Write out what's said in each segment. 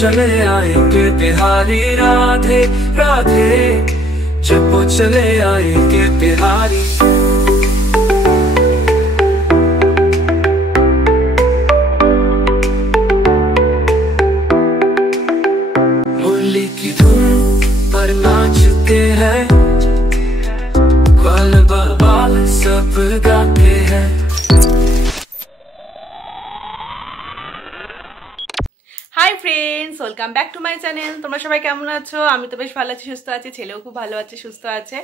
चले आएंगे बिहारी राधे राधे, जब वो चले आएंगे बिहारी। होली की धुन पर नाचते हैं, ग्वाल बाल सब गाते हैं। Hi friends, welcome back to my channel. তোমরা সবাই কেমন আছো? আমি তো বেশ ভালো আছি, সুস্থ আছি, ছেলেও খুব ভালো আছে, সুস্থ আছে।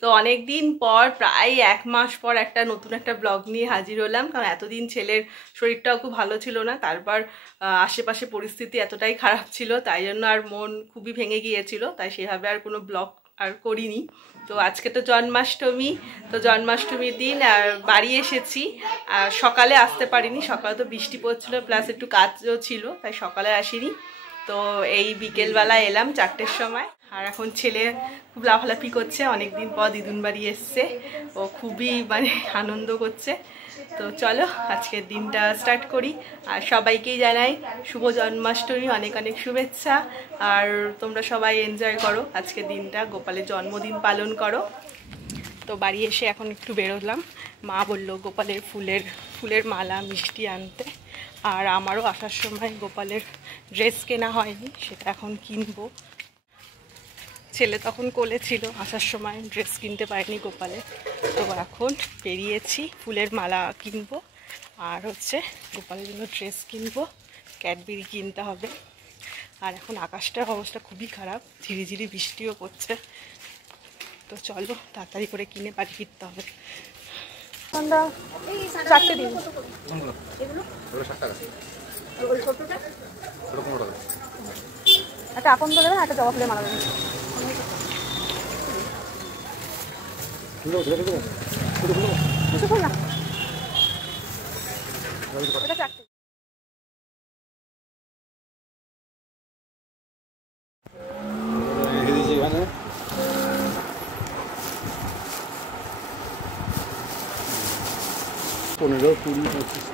তো অনেক দিন পর, প্রায় 1 মাস পর একটা নতুন একটা ব্লগ নিয়ে হাজির হলাম। কারণ এতদিন ছেলের শরীরটাও খুব ভালো ছিল না, তারপর আশেপাশে পরিস্থিতি এতটাই খারাপ ছিল, তাই জন্য আর মন খুবই ভেঙে গিয়েছিল, তাই সেভাবে আর কোনো ব্লগ আর করিনি। তো আজকে তো জন্মাষ্টমী, তো জন্মাষ্টমীর দিন বাড়ি এসেছি। আর সকালে আসতে পারিনি, সকালে তো বৃষ্টি পড়ছিল, প্লাস একটু কাজও ছিল, তাই সকালে আসিনি। তো এই বিকেলবেলা এলাম 4টের সময়। আর এখন ছেলে খুব লাফালাফি করছে, অনেকদিন পর দিদুন বাড়ি এসছে, ও খুবই আনন্দ করছে। তো চলো আজকের দিনটা স্টার্ট করি। আর সবাইকেই জানাই শুভ জন্মাষ্টমী, অনেক অনেক শুভেচ্ছা। আর তোমরা সবাই এনজয় করো আজকের দিনটা, গোপালের জন্মদিন পালন করো। তো বাড়ি এসে এখন একটু বেরোলাম, মা বললো গোপালের ফুলের মালা মিষ্টি আনতে। আর আমারও আসার সময় গোপালের ড্রেস কেনা হয়নি, সেটা এখন কিনবো। ছেলে তখন কোলে ছিল, আসার সময় ড্রেস কিনতে পারিনি গোপালের। তো এখন বেরিয়েছি, ফুলের মালা কিনবো আর গোপালের জন্য ড্রেস কিনবো, ক্যাডবেরি কিনতে হবে। আর এখন আকাশটার অবস্থা খুবই খারাপ, ঝিরিঝিরি বৃষ্টিও পড়ছে। তো চলো তাড়াতাড়ি করে কিনে বাড়ি ফিরতে হবে। 4টে দিন একটা আকন্দ দেবেন, একটা জবা ফুলের মালা দেবেন। কিছু ফুল না, এটা 4টে। পনেরো, 20, 25।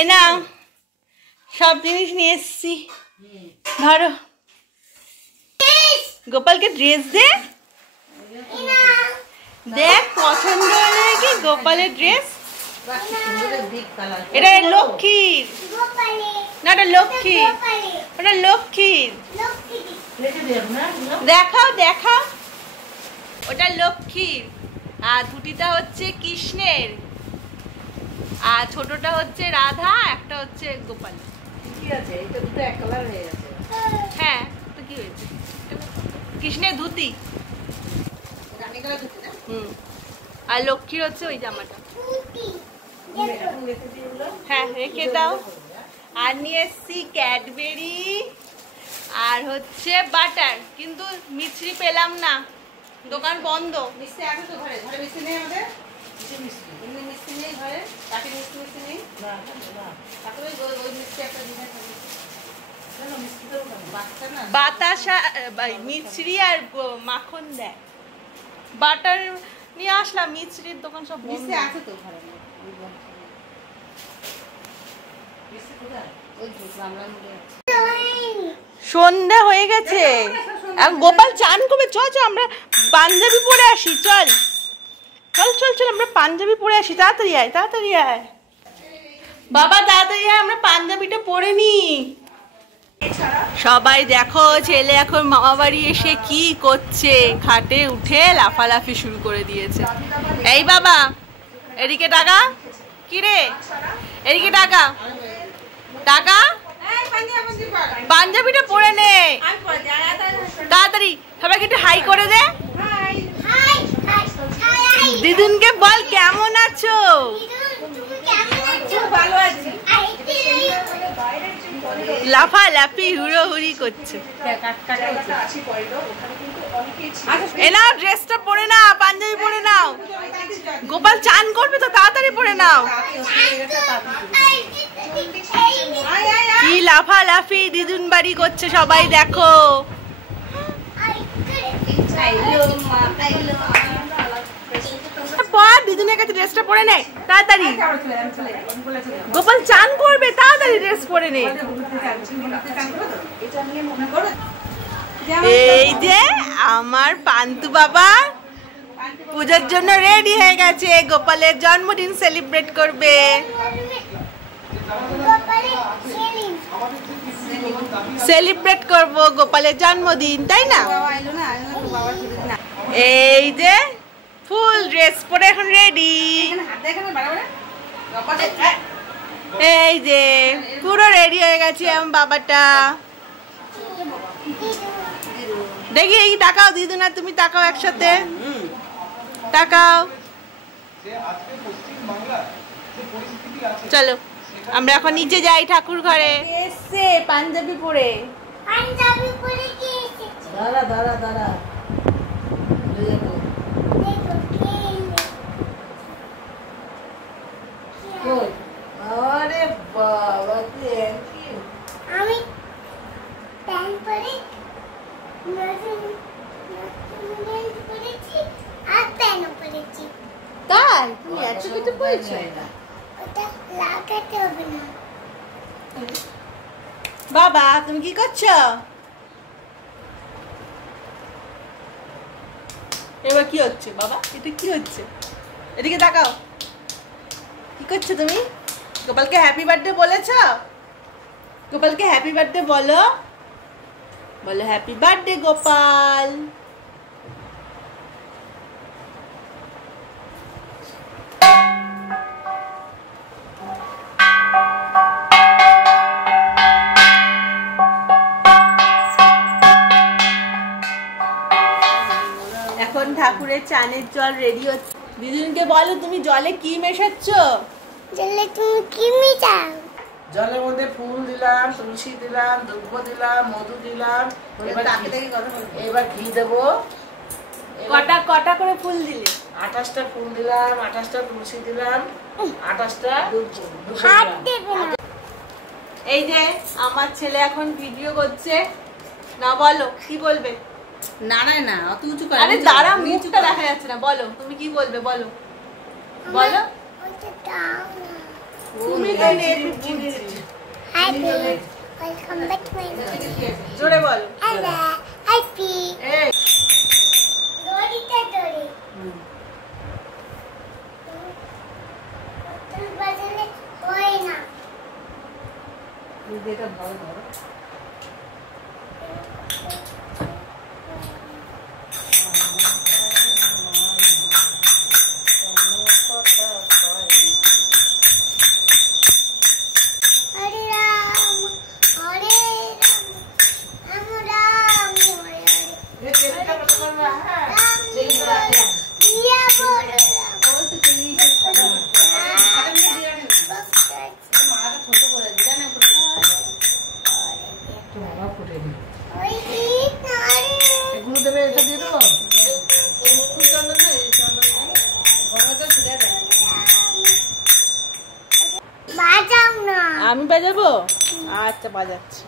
এ নাও সব জিনিস নিয়ে এসছি, ধরো। গোপালকে ড্রেস দে, দেখ পছন্দ হলো নাকি গোপালের ড্রেস। এটা লক্ষ্মীর না, এটা লক্ষ্মীর, ওটা লক্ষ্মীর। দেখাও দেখাও, ওটা লক্ষ্মীর। আর দুটিটা হচ্ছে কৃষ্ণের, আর ছোটটা হচ্ছে রাধা, একটা হচ্ছে গোপাল। কি আছে, এটা দুটো এক কালার হয়ে গেছে। হ্যাঁ, তো কি হয়েছে, কৃষ্ণের ধুতি, আর লক্ষ্মীর হচ্ছে ওই জামাটা। হ্যাঁ রেখে দাও। আর নিয়ে এসছি ক্যাডবেরি আর বাটার, কিন্তু মিছরি পেলাম না, দোকান বন্ধ। মিষ্টি আছে তো ঘরে? ঘরে মিষ্টি নেই আমাদের, মিষ্টি নেই ঘরে, কাঠি মিষ্টি নেই। বাতাসা মিছরি আর মাখন দেয়। বাটার নিয়ে আসলাম, মিছরির দোকান সব মিষ্টি আছে তো ঘরে। সন্ধ্যা হয়ে গেছে, গোপাল চান করবে। চল চল আমরা পাঞ্জাবি পরে আসি, চল চল চল চল আমরা পাঞ্জাবি পরে আসি। তাড়াতাড়ি আয়, তাড়াতাড়ি আয় বাবা, তাড়াতাড়ি আয়, আমরা পাঞ্জাবিটা পরে নি। সবাই দেখো ছেলে এখন মামা বাড়ি এসে কি করছে, খাটে উঠে লাফালাফি শুরু করে দিয়েছে। এই বাবা এদিকে টাকা, কি রে এদিকে টাকা, টাকা পাঞ্জাবিটা পরে নে তাড়াতাড়ি। সবাইকে একটু হাই করে দে। দিদুনকে বল কেমন আছো। লাফালাফি হুড়োহুড়ি করছে। এ নাও ড্রেসটা পরে নাও, পাঞ্জাবি পরে নাও। গোপাল চান করবে তো, তাড়াতাড়ি পরে নাও। কি লাফালাফি দিদুন বাড়ি করছে সবাই দেখো। দিদুনের কাছে ড্রেসটা পরে নে তাড়াতাড়ি। গোপাল চান করবে, তাড়াতাড়ি ড্রেস পরে নে। এই যে আমার পান্তু বাবা পূজার জন্য রেডি হয়ে গেছে, গোপালের জন্মদিন সেলিব্রেট করবে। সেলিব্রেট করব গোপালের জন্মদিন, তাই না? এই যে ফুল ড্রেস পরে এখন রেডি। এই যে পুরো রেডি হয়ে গেছে আমার বাবাটা। দেখি এই তাকাও দিদু না, তুমি তাকাও একসাথে, তাকাও। চলো আমরা এখন নিচে যাই ঠাকুর ঘরে। এসছে পাঞ্জাবি পরে। পাঞ্জাবি পরে কি এসেছে? দাঁড়া দাঁড়া দাঁড়া, দেখো কই? আরে বাবা, থ্যাংক ইউ। আমি প্যান্ট পরে নতুন প্যান্ট পরেছি আর প্যান্ট পরেছি। তাই তুমি এত কিছু পরেছো? ওটা লাগাতে হবে না। বাবা তুমি কি করছো? এবার কি হচ্ছে বাবা? এটা কি হচ্ছে? এদিকে তাকাও। কি করছো তুমি? গোপালকে হ্যাপি বার্থডে বলেছো? গোপালকে হ্যাপি বার্থডে বলো, বলো হ্যাপি বার্থডে গোপাল। এখন ঠাকুরের চানের জল রেডি হচ্ছে। দিদুনকে বলো তুমি জলে কি মেশাচ্ছ? জলে তুমি কি মিশাও? জলের মধ্যে ফুল দিলাম, তুলসী দিলাম, দুব্ব দিলাম, মধু দিলাম। এবার ঘি দেবো। কটা কটা করে ফুল দিলে? 28টা ফুল দিলাম, 28টা তুলসী দিলাম, 28টা হাত দেবে না। এই যে আমার ছেলে এখন ভিডিও করছে না, বলো কি বলবে? নাড়ায় না, অত উঁচু করে। আরে দাঁড়া, মুখটা দেখা যাচ্ছে না, বলো তুমি কি বলবে বলো, বলো। ওটা দাও না। তুমি তো নেবি বুঝেছি। Hi baby, welcome back to my video. জোরে বলো। হ্যালো, হ্যাপি এই দড়িটা দড়ি। তুমি বাজালে হয় না। এটা ভালো ধরো। হরে রাম হরে রাম, রাম রাম হরে হরে, রাম দিয়া বড় রাম। ছোট করে দিই, জানো? একটু মালা ফুটে নি। ওই গীত নারে এগুলো দেবে, এটা দিয়ে দেবো। বাজাও না। আমি বাজাবো? আচ্ছা বাজাচ্ছি।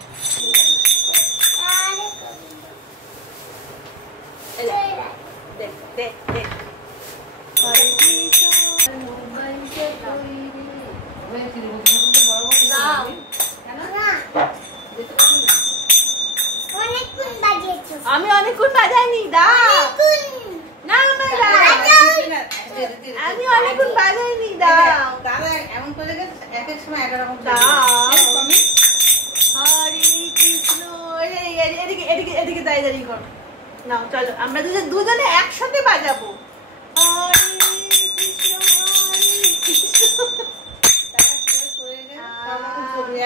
আরে দেখ দেখ দেখ। দাও। না, অনেকক্ষণ বাজিয়েছো। আমি অনেকক্ষণ বাজাইনি, দাও অনেকক্ষণ। না আমার দাও। বাজাও। আমি অনেকক্ষণ বাজাইনি, দাও দাদা এমন করে গেছে, এক এক সময় 11 রকম দাও। হরে কৃষ্ণ। এই এদিকে এদিকে এদিকে দাঁড়িয়ে কর। নাও চলো আমরা দুজনে একসাথে বাজাবো। হরে কৃষ্ণ হরে কৃষ্ণ।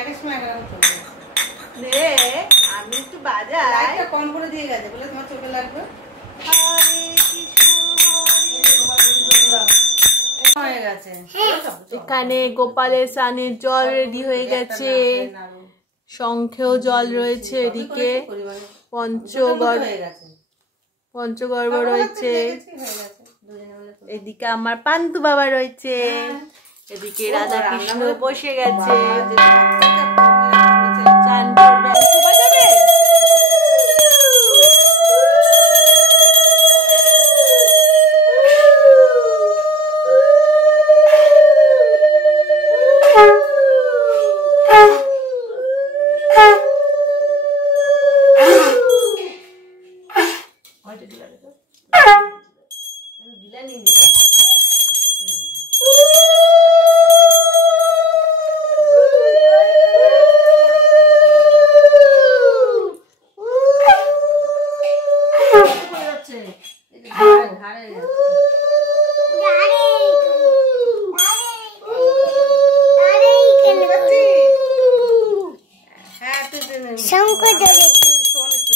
এক এক সময় 11 রকম চলবে। রে আমি একটু বাজাই। লাইটটা কম করে দিয়ে গেছে বলে তোমার চোখে লাগবে। হরে কৃষ্ণ হরে হয়ে গেছে। এখানে গোপালের স্নানের জল রেডি হয়ে গেছে, শঙ্খেও জল রয়েছে, এদিকে পঞ্চগড় হয়ে গেছে। পঞ্চগর্ভ রয়েছে, এদিকে আমার পান্তু বাবা রয়েছে, এদিকে রাধা কৃষ্ণ বসে গেছে, চান করবে। শোভা যাবে?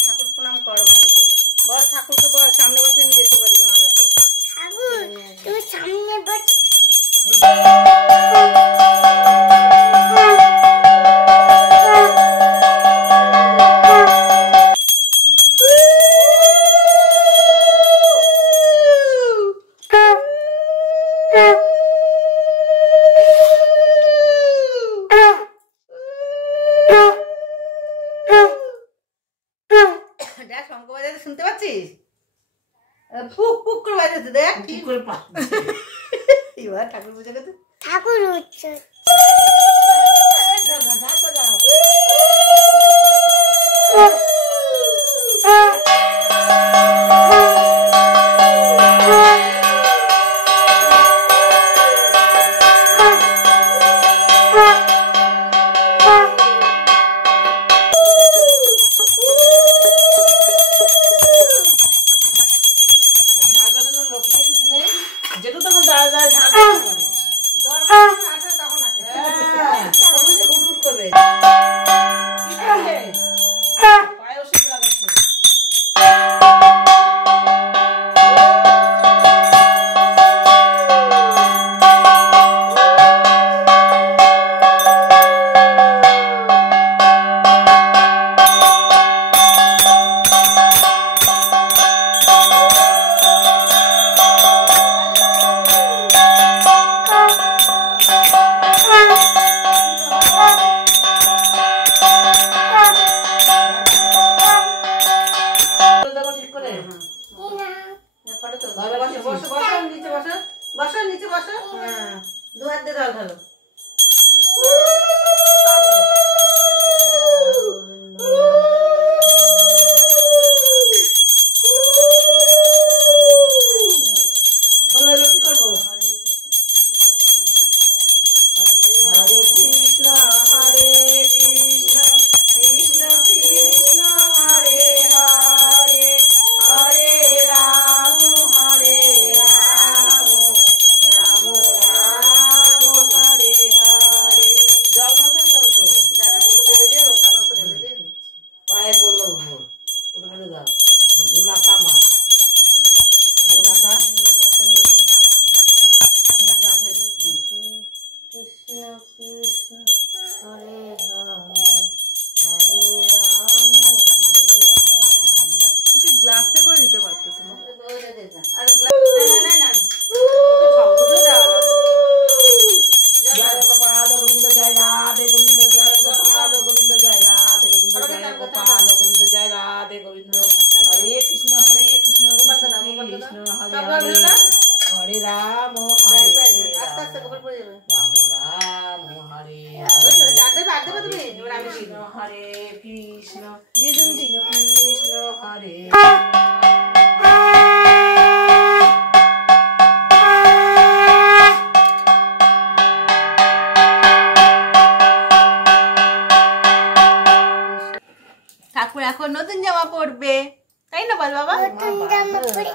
ঠাকুর প্রণাম করো, বল ঠাকুরকে, বল সামনে বসে নিয়ে যেতে পারি আমার কাছে। ঠাকুর তুমি সামনে বস। দেখ শঙ্খ বাজাতে শুনতে পাচ্ছিস? ফুক ফুক করে বাজাচ্ছে, দেখ কি করে পাচ্ছে। এবার ঠাকুর পূজা করতে ঠাকুর উঠছে। যেহেতু তখন দাঁড়া দাঁড়া ঝাঁক তখন আসে গুড় করবে। পায়ে ওষুধ লাগাচ্ছে। বসো নিচে বসো, হ্যাঁ দু হাত দিয়ে জল ঢালো। কি করবো? হরে কৃষ্ণ হরে কৃষ্ণ কৃষ্ণ কৃষ্ণ হরে হরে হরে রাম হরে রাম রাম রাম হরে হরে। জল মতন যাবো তো ঢেলে দেবো, কারো ঢেলে দিয়ে দিচ্ছি। পায়ে পড়লো ওটা ফেলে দাও, গোলাটা মা গোলাটা কৃষ্ণ কৃষ্ণ হরে হরে হরে রাম হরে রাম। ওকে গ্লাসে করে দিতে পারতো তোমার। আর না না ওকে শঙ্করও দেওয়া না। জয় গোপাল গোবিন্দ জয় রাধে গোবিন্দ জয় গোপাল গোবিন্দ জয় রাধে গোবিন্দ জয় গোপাল গোবিন্দ জয় রাধে গোবিন্দ। হরে কৃষ্ণ কৃষ্ণ কৃষ্ণ হরে হরে হরে রাম হরে আস্তে আস্তে কপাল পড়ে যাবে। রাম রাম হরে তুমি এবার আমি কৃষ্ণ হরে কৃষ্ণ কৃষ্ণ কৃষ্ণ হরে। ঠাকুর এখন নতুন জামা পরবে, তাই না বল বাবা? নতুন জামা পরে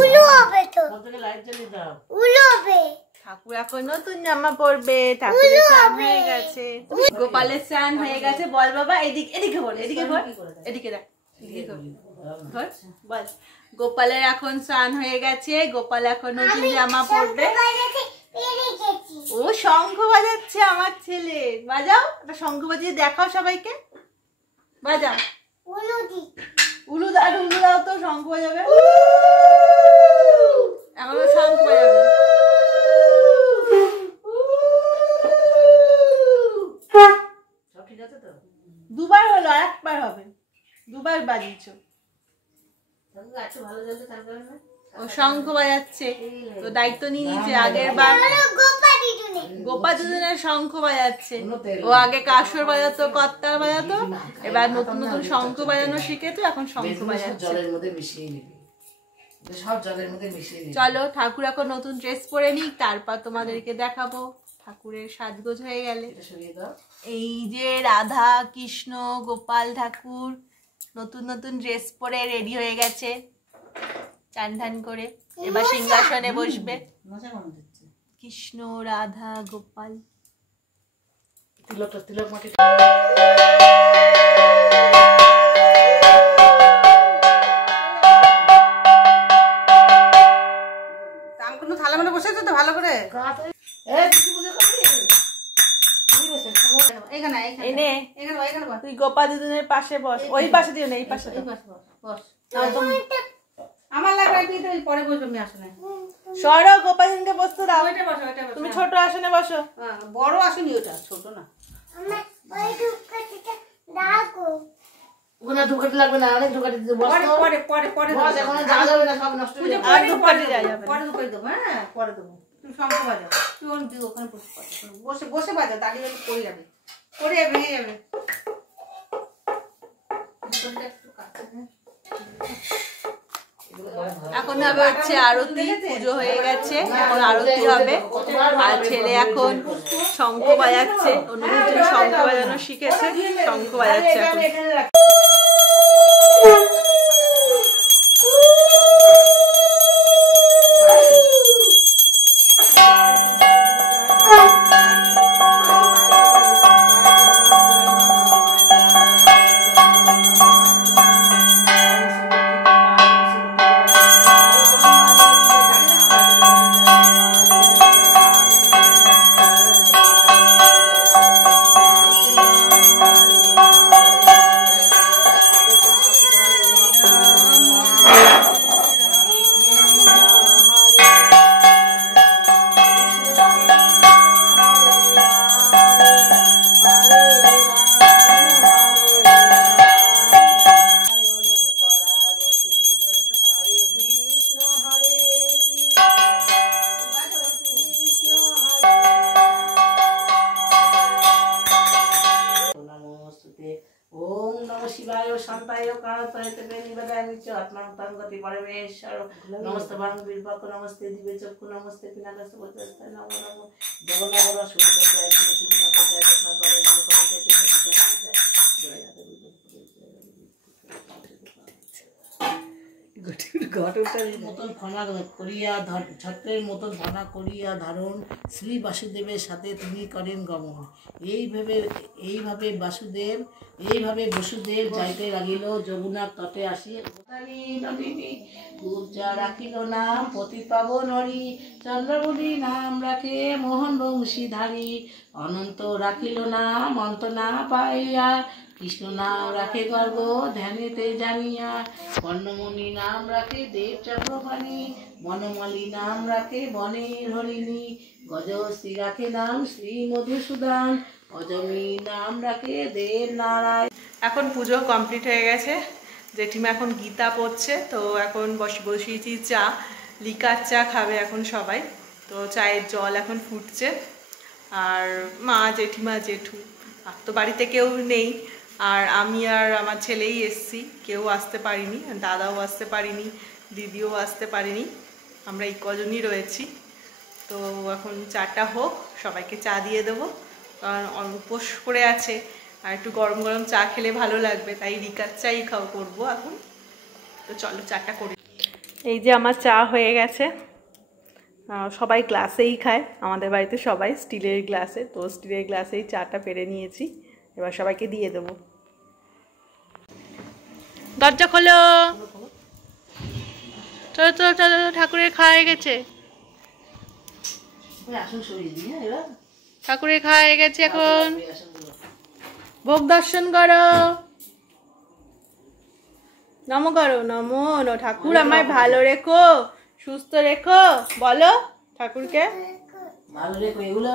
উলু হবে তো, লাইট জ্বালিয়ে দাও। উলু হবে। ঠাকুর এখন নতুন জামা পরবে, ঠাকুরের স্নান হয়ে গেছে, গোপালের স্নান হয়ে গেছে। বল বাবা, এদিকে এদিকে বল, এদিকে বল, এদিকে দেখ, এদিকে ধর, বল। গোপালের এখন স্নান হয়ে গেছে, গোপাল এখন নতুন জামা পরবে। ও শঙ্খ বাজাচ্ছে আমার ছেলে, বাজাও একটা শঙ্খ বাজিয়ে দেখাও সবাইকে, বাজাও। উলু দি উলু দাও তো, শঙ্খ বাজাবে। এখনো শঙ্খ বাজাবে। সব ঠিক আছে তো? দুবার হলো, একবার হবে। দুবার বাজিয়েছ। একটু ভালো চলছে তারপরে না? ও শঙ্খ বাজাচ্ছে, তো দায়িত্ব নিয়ে নিয়েছে। আগের বার গোপা দুজনের শঙ্খ বাজাচ্ছে। ও আগে কাসর বাজাতো, কর্তাল বাজাতো, এবার নতুন নতুন শঙ্খ বাজানো শিখেতো, এখন শঙ্খ বাজাচ্ছে। জলের মধ্যে মিশিয়ে নিবি, সব জলের মধ্যে মিশিয়ে নিবি। চলো ঠাকুর এখন নতুন ড্রেস পরে নিক, তারপর তোমাদেরকে দেখাবো ঠাকুরের সাজগোজ হয়ে গেলে। এই যে রাধা কৃষ্ণ গোপাল ঠাকুর নতুন নতুন ড্রেস পরে রেডি হয়ে গেছে, চান ঠান করে এবার সিংহাসনে বসবে। কৃষ্ণ রাধা গোপাল। তিলক মাটি থালা মানে বসেছো তো ভালো করে। তুই গোপা দুজনের পাশে বস, ওই পাশে দিও না, এই পাশে আমার লাগবে পরে বসবে, আমি আসনে সরো, গোপা দুজনকে বসতে দাও। ওইটা বসো, ওইটা বসো। তুমি ছোট আসনে বসো। বড় আসনি, ওটা ছোট না। ওখানে ধুকাটি লাগবে না, অনেক ধুকাটি দিতে বস। পরে পরে পরে পরে বস, এখন যাওয়া যাবে না, সব নষ্ট হয়ে যাবে। আর ধূপকাঠি যাওয়া যাবে না। পরে ধুকাই দেবো। হ্যাঁ পরে দেবো। তুমি শঙ্খ বাজাও, তুই ওখানে বসে বসে বাজাও, দাঁড়িয়ে পড়ে যাবে, ভেঙে যাবে। এখন হবে হচ্ছে আরতি, পুজো হয়ে গেছে, এখন আরতি হবে। আর ছেলে এখন শঙ্খ বাজাচ্ছে, নতুন শঙ্খ বাজানো শিখেছে, শঙ্খ বাজাচ্ছে এখন। नमस्ते दिव्य चक्षु नमस्ते पिनाकस्त बोलते नमो नमो जगन्नाथ सूर्य जय श्री माता जय रत्नाकर মতন ফনা করিয়া ছত্রের মতন ফনা করিয়া ধারণ শ্রী বাসুদেবের সাথে তিনি করেন গমন। এইভাবে বসুদেব যাইতে লাগিল যমুনার তটে আসি পূজা রাখিল নাম পতিপাবন হরি চন্দ্রমণি নাম রাখে মোহন বংশীধারী অনন্ত রাখিল নাম অন্ত না পাইয়া কৃষ্ণ নাম রাখে গর্ব ধ্যানেতে জানিয়া বর্ণমণি নাম রাখে দেব চক্রপাণী বনমালী নাম রাখে বনের হরিণী গজশ্রী রাখে নাম শ্রী মধুসূদন অজমী নাম রাখে দেব নারায়ণ। এখন পুজো কমপ্লিট হয়ে গেছে, জেঠিমা এখন গীতা পড়ছে, তো এখন বসিয়েছি চা, লিকার চা খাবে এখন সবাই। তো চায়ের জল এখন ফুটছে, আর মা জেঠিমা জেঠু আর তো বাড়িতে কেউ নেই, আর আমি আর আমার ছেলেই এসছি, কেউ আসতে পারিনি, দাদাও আসতে পারিনি, দিদিও আসতে পারিনি, আমরা এই কজনই রয়েছি। তো এখন চাটা হোক, সবাইকে চা দিয়ে দেবো, কারণ উপোস করে আছে, আর একটু গরম গরম চা খেলে ভালো লাগবে, তাই লিকার চাই করবো এখন। তো চলো চাটা করি। এই যে আমার চা হয়ে গেছে, সবাই গ্লাসেই খায় আমাদের বাড়িতে, সবাই স্টিলের গ্লাসে, তো স্টিলের গ্লাসেই চাটা পেরে নিয়েছি, এবার সবাইকে দিয়ে দেবো। দরজা খোলো, চলো চলো চলো, ঠাকুরের খাওয়া হয়ে গেছে, ঠাকুরের খাওয়া হয়ে গেছে, এখন ভোগ দর্শন করো। নমো করো, নমো নো ঠাকুর আমায় ভালো রেখো, সুস্থ রেখো, বলো ঠাকুরকে। ভালো রেখো, এগুলো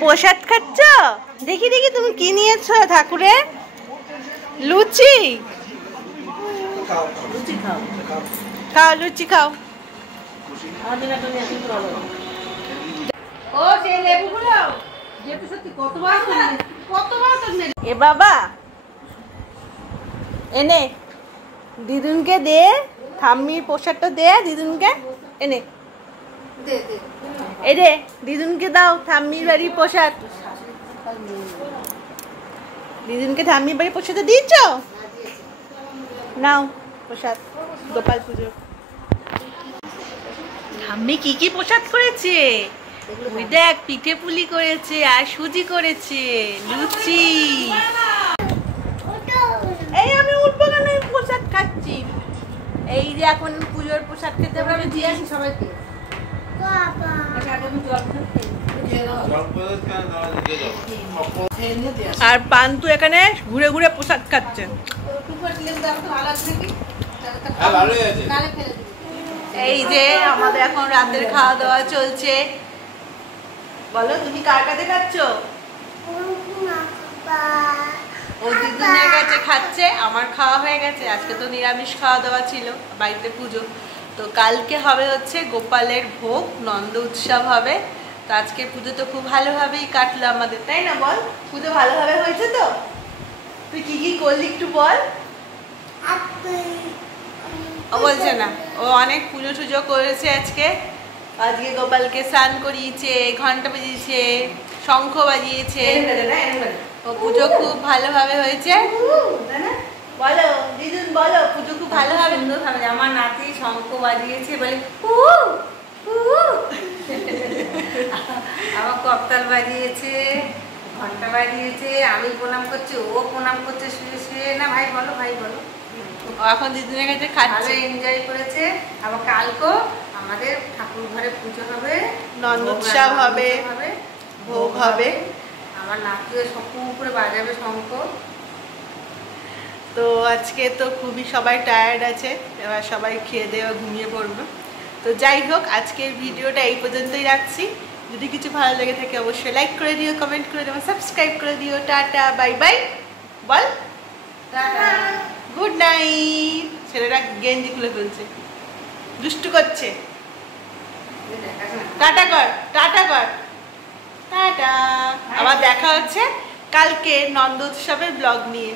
প্রসাদ খাচ্ছ? দেখি দেখি তুমি কি নিয়েছো ঠাকুরে? লুচি। লুচি খাও। খাও লুচি খাও। আমাদের একটা নিয়ে আসুন ভালো। ও সেই লেবুগুলো যেটা সত্যি কতবার তো এ বাবা এনে দিদুনকে দে, ঠাম্মির প্রসাদটা দে দিদুনকে, এনে এই রে দিদুনকে দাও ঠাম্মির বাড়ির প্রসাদ। দিদুনকে ঠাম্মির বাড়ির প্রসাদ দিয়েছ? নাও প্রসাদ গোপাল পুজো। ঠাম্মি কি কি প্রসাদ করেছে? ওই দেখ পিঠে পুলি করেছে আর সুজি করেছে, লুচি। এই আমি উঠবো কেন, প্রসাদ খাচ্ছি। এই যে এখন পুজোর প্রসাদ খেতে হবে, দিয়ে আসি সবাইকে। আর পান্তু এখানে ঘুরে ঘুরে প্রসাদ খাচ্ছে। এই যে আমাদের এখন রাতের খাওয়া দাওয়া চলছে। বলো তুমি কার কাছে খাচ্ছ? ও দিদুনের কাছে খাচ্ছে, আমার খাওয়া হয়ে গেছে। আজকে তো নিরামিষ খাওয়া দাওয়া ছিল, বাড়িতে পুজো। তো কালকে হবে হচ্ছে গোপালের ভোগ, নন্দ উৎসব হবে। তো আজকে পুজো তো খুব ভালোভাবেই কাটলো আমাদের, তাই না বল? পুজো ভালোভাবে হয়েছে তো? তুই কি কি করলি একটু বল। ও বলছে না, ও অনেক পুজো টুজো করেছে আজকে। আজকে গোপালকে স্নান করিয়েছে, ঘন্টা বাজিয়েছে, শঙ্খ বাজিয়েছে। ও পুজো খুব ভালোভাবে হয়েছে। বলো দিদুন বলো, পুজো খুব ভালোভাবে সুন্দরভাবে। আমার নাতি শঙ্খ বাজিয়েছে বলে আমার করতাল বাজিয়েছে, ঘন্টা বাজিয়েছে, আমি প্রণাম করছি, ও প্রণাম করছে শুয়ে শুয়ে। না ভাই বলো, ভাই বলো। ও এখন দিদুনের কাছে ভালো খাচ্ছে। এনজয় করেছে। আবার কালকেও আমাদের ঠাকুর ঘরে পুজো হবে, নন্দ উৎসব হবে, ভোগ হবে। আমার নাতিও খুব করে বাজাবে শঙ্খ। তো আজকে তো খুবই সবাই টায়ার্ড আছে, এবার সবাই খেয়ে দেওয়া ঘুমিয়ে পড়বে। তো যাই হোক, আজকের ভিডিওটা এই পর্যন্তই রাখছি। যদি কিছু ভালো লেগে থাকে অবশ্যই লাইক করে দিও, কমেন্ট করে দিও, সাবস্ক্রাইব করে দিও। টাটা বাই বাই বল, গুড নাইট। ছেলেরা গেঞ্জি খুলে ফেলছে, দুষ্টু করছে। টাটা কর, টাটা কর, টাটা। আবার দেখা হচ্ছে কালকে নন্দ উৎসবের ব্লগ নিয়ে।